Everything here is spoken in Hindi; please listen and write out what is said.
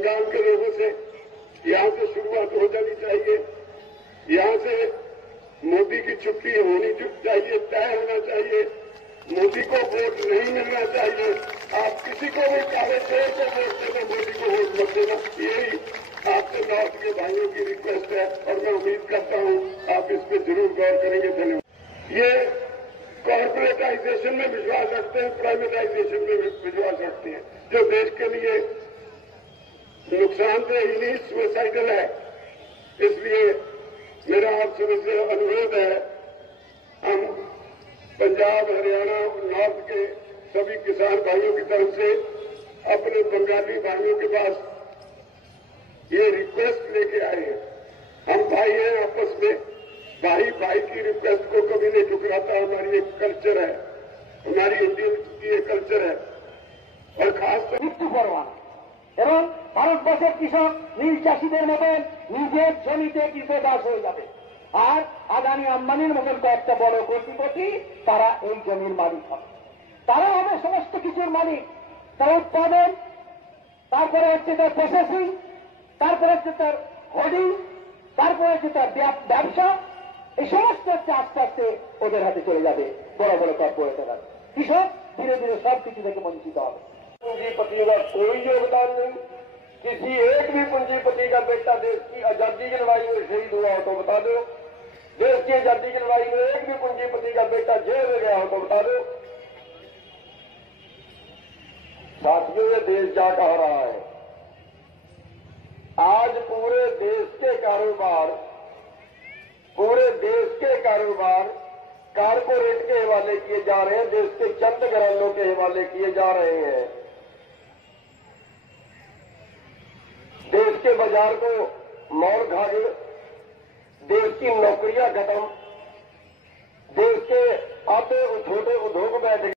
बंगाल के लोगों से यहाँ से शुरुआत हो जानी चाहिए। यहाँ से मोदी की छुट्टी होनी चाहिए, तय होना चाहिए। मोदी को वोट नहीं मिलना चाहिए। आप किसी को भी काले शेर को वोट देना, मोदी को वोट मत देना। यही आपसे नॉर्थ के भाइयों की रिक्वेस्ट है और मैं उम्मीद करता हूँ आप इस पर जरूर गौर करेंगे। धन्यवाद। ये कॉर्पोरेटाइजेशन में विश्वास रखते हैं, प्राइवेटाइजेशन में विश्वास रखते हैं, जो देश के लिए नुकसानदेह ही नहीं सुसाइडल है। इसलिए मेरा आप सभी से अनुरोध है, हम पंजाब, हरियाणा और नॉर्थ के सभी किसान भाइयों की तरफ से अपने बंगाली भाइयों के पास ये रिक्वेस्ट लेके आए हैं। हम भाई हैं आपस में, भाई भाई की रिक्वेस्ट को कभी नहीं ठुकराता। हमारी एक कल्चर है, हमारी इंडियन की एक कल्चर है। और खासकर মৃত্যু পরোয়ানা এবং ভারতবর্ষের কৃষক নীল চাষীদের মতন নিজের জমিতে কৃতদাস হয়ে যাবে। আর আদানি আম্বানির মতন কয়েকটা বড় কোটিপতি তারা এই জমির মালিক হবে। তারা হবে সমস্ত কিছুর মালিক। তার উৎপাদন, তারপরে হচ্ছে তার প্রসেসিং, তারপরে হচ্ছে তার হোর্ডিং, তারপরে হচ্ছে তার ব্যবসা। এই সমস্ত হচ্ছে আস্তে আস্তে ওদের হাতে চলে যাবে, বড় বড় কর্পোরেটের হাতে। কৃষক ধীরে ধীরে সবকিছু থেকে বঞ্চিত হবে। पूंजीपतियों का कोई योगदान नहीं। किसी एक भी पूंजीपति का बेटा देश की आजादी की लड़ाई में शहीद हुआ हो तो बता दो। देश की आजादी की लड़ाई में एक भी पूंजीपति का बेटा जेल में गया हो तो बता दो। साथियों, ये देश जा कहा रहा है। आज पूरे देश के कारोबार कारपोरेट के हवाले किए जा रहे हैं, देश के चंद घरानों के हवाले किए जा रहे हैं। देश के बाजार को मौड़ घाट, देश की नौकरियां खत्म, देश के आधे छोटे उद्योग बैठ